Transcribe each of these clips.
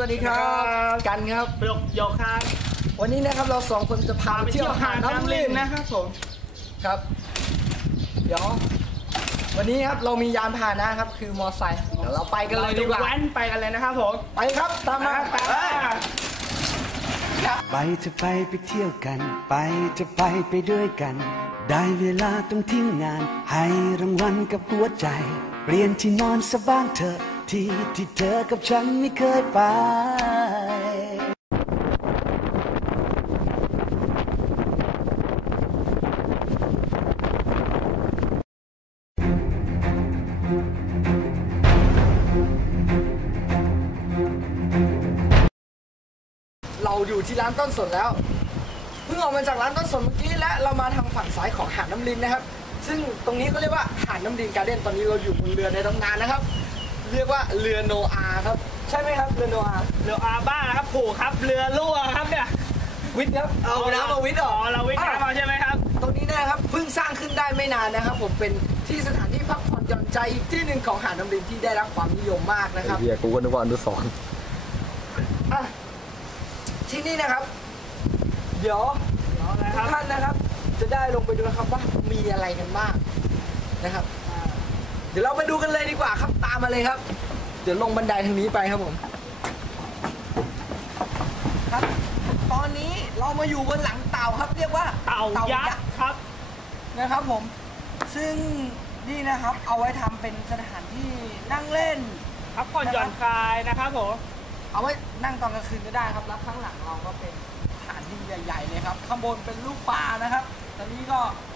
วัสดีครับ กันครับปลกโยคะวันนี้นะครับเราสองคนจะพาพาไปไปเที่เที่ยยววหาหาดดน้ำน้ำลิลินนนะนะครับผมครับ เดี๋ยว วันนี้ครับเรามียานพาหนะครับ คือมอไซค์เดี๋ยวเราไปกันเลยดีกว่าแว้นไปกันเลยนะครับผมไปครับตามมาไปเอ้ยไปจะไปไปเที่ยวกัน ไปจะไปไปด้วยกัน ได้เวลาต้องทิ้งงาน ให้รางวัลกับหัวใจ เปลี่ยนที่นอนสบ้างเถอะ ที่ที่เธอกับฉันไม่เคยไป เราอยู่ที่ร้านต้นสนแล้ว เพิ่งออกมาจากร้านต้นสนเมื่อกี้และเรามาทางฝั่งซ้ายของหาดน้ำลินนะครับ ซึ่งตรงนี้เขาเรียกว่าหาดน้ำลินการ์เด้นตอนนี้เราอยู่บนเรือในตำนานนะครับ เรียกว่าเรือโนอาห์ครับ ใช่ไหมครับเรือโนอาห์เรืออาบ้าครับผูกครับ เรือรั่วครับเนี่ย วิทย์ครับเอาน้ำมาวิทย์เหรอ๋ออเราวิ่งน้ำมาใช่ไหมครับ ตรงนี้นะครับเพิ่งสร้างขึ้นได้ไม่นานนะครับ ผมเป็นที่สถานที่พักผ่อนหย่อนใจอีกที่หนึ่งของหาดน้ำลินที่ได้รับความนิยมมากนะครับเฮียกูก็นึกว่าอนุสรณ์อะที่นี่นะครับ เดี๋ยวเอาละคทุรับ กท่านนะครับ จะได้ลงไปดูนะครับว่ามีอะไรกันบ้างนะครับเดี๋ยวเราไปดูกันเลยดีกว่าครับตามมาเลยครับ เดี๋ยวลงบันไดทางนี้ไปครับผม ครับ ตอนนี้เรามาอยู่บนหลังเต่าครับ เรียกว่าเต่ายักษ์ครับนะครับผม ซึ่งนี่นะครับ เอาไว้ทำเป็นสถานที่นั่งเล่นพักผ่อนหย่อนคลายนะครับผมเอาไว้นั่งตอนกลางคืนก็ได้ครับ แล้วข้างหลังเราก็เป็นสถานที่ใหญ่ ๆ เลยครับ ข้างบนเป็นลูกปลานะครับตอนนี้ก็เ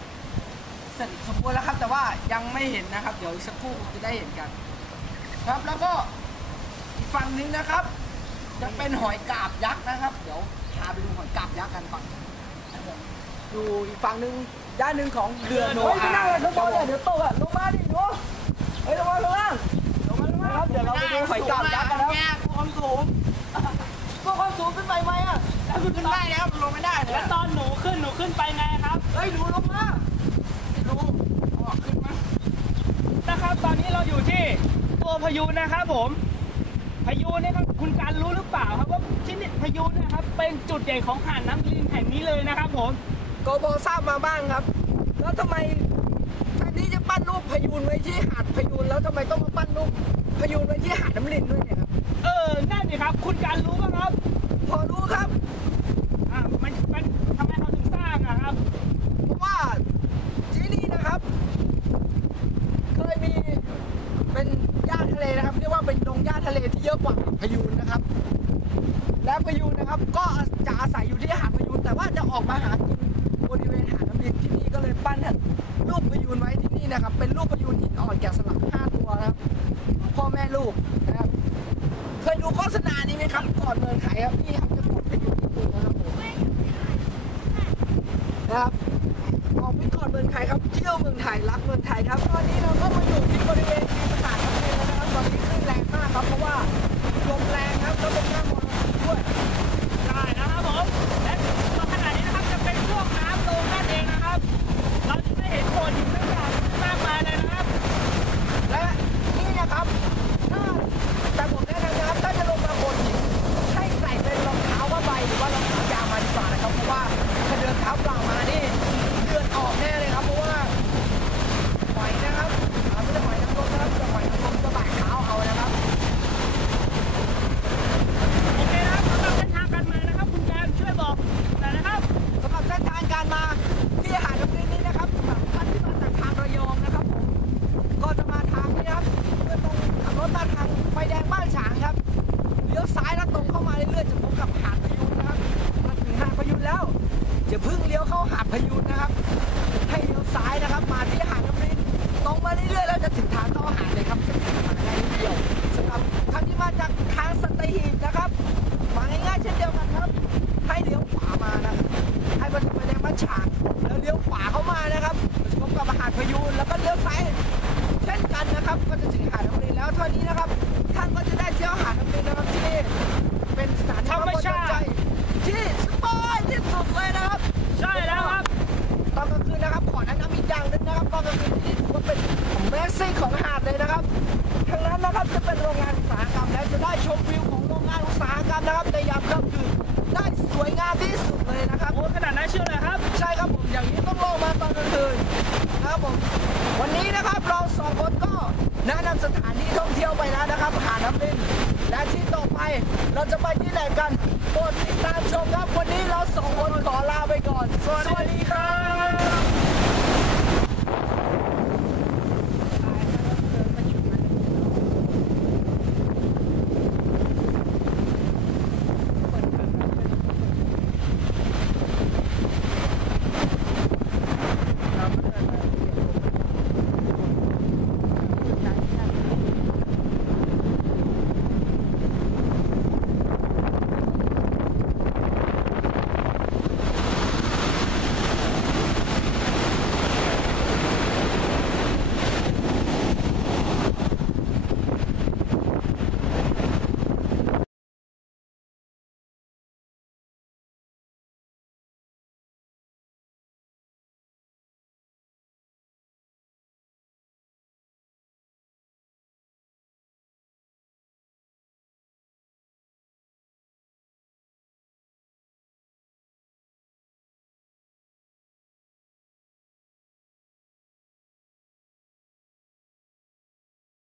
สร็จสมบูรณ์แล้วครับ แต่ว่ายังไม่เห็นนะครับ เดี๋ยวอีกสักครู่คงจะได้เห็นกัน ครับแล้วก็อีกฝั่งนึงนะครับ จะเป็นหอยกาบยักษ์นะครับ เดี๋ยวพาไปดูหอยกาบยักษ์กันฝั่งนะครับดูอีกฝั่งหนึ่งด้านหนึ่งของเรือโนอาห์เฮ้ยไม่ได้เลยเดี๋ยวตกอะลงมาดิหนูเฮ้ยลงมาลงล่างลงมาลงมาครับเดี๋ยวเราไปดูหอยกาบยักษ์กันนะครับความสูงก็ความสูงขึ้นไปไหมอะถ้าคุณขึ้นได้แล้วลงไม่ได้เลยแล้วตอนหนูขึ้นหนูขึ้นไปไงครับเฮ้ยหนูลงมา ไม่รู้อ๋อขึ้นมานะครับ ตอนนี้เราอยู่ที่ตัวพายุนะครับผมพายุเนี่ยครับคุณการรู้หรือเปล่าครับว่าที่นี่พายุเนะครับ เป็นจุดเด่นของหาดน้ำลินแห่งนี้เลยนะครับผมโกโบทราบมาบ้างครับ แล้วทำไมแทนที่จะปั้นรูปพยูนไว้ที่หาดพยูนแล้วทำไมต้องมาปั้นรูปพยูนไว้ที่หาดน้ำลินด้วยเนี่ยครับเออนั่นดิครับ คุณการรู้บ้างครับ พอรู้ครับ อ่ามันมันทำไมเขาถึงสร้างอะครับ เพราะว่าที่นี่นะครับ เคยมีเป็นหญ้าทะ เลนะครับเรียกว่าเป็นดงหญ้าทะเลที่เยอะกว่าพยูนนะครับ และพยูนนะครับ ก็จะอาศัยอยู่ที่หาดพยูนแต่ว่าจะออกมาหากินบริเวณหาดน้ำลินที่นี่ก็เลยปั้นรูปพยูนไว้ที่นี่นะครับ เป็นรูปพยูนหินอ่อนแกะสลัก5ตัวนะครับ พ่อแม่ลูกนะครับเคยดูโฆษณานี้ไหมครับ ก่อนเมืองไทยครับนี่ครับจะกดพยูนนิดนึงนะครับผมนะครับออกไปก่อนเมืองไทยครับเที่ยวเมืองไทยรักเมืองไทยครับ ตอนนี้เราก็มาอยู่ที่บริเวณ ตอนนี้คลื่นแรงมากครับเพราะว่าลมแรงครับแล้วลมหน้ามนด้วย มาถึงไฟแดงบ้านฉางแล้วเลี้ยวขวาเข้ามานะครับจะพบกับหาดพยูนแล้วก็เลี้ยวซ้ายเช่นกันนะครับ ก็จะถึงหาดน้ำลินแล้วเท่านี้นะครับ ท่านก็จะได้เที่ยวหาดน้ำลินนะครับที่เป็นสถานที่ธรรมชาติพักผ่อนหย่อนใจที่สบายที่สุดเลยนะครับ ใช่แล้วครับตอนกลางคืนนะครับขอแนะนำอีกอย่างหนึงนะครับตอนกลางคืนที่นี่ถือว่าเป็นแมสซิ่งของหาดเลยนะครับทางนั้นนะครับจะเป็นโรงงานอุตสาหกรรมและจะได้ชมวิวของโรงงานอุตสาห เชียวลยครับ ใช่ครับผมอย่างนี้ต้องลองมาตอนกลางคืนนะครับผมวันนี้นะครับเราสองคนก็แนะนำสถานที่ท่องเที่ยวไปแล้วนะครับหาดน้ำลินและที่ต่อไปเราจะไปที่ไหนกันโปรดติดตามชมครับวันนี้เราสองคนขอลาไปก่อน สวัสดีครับ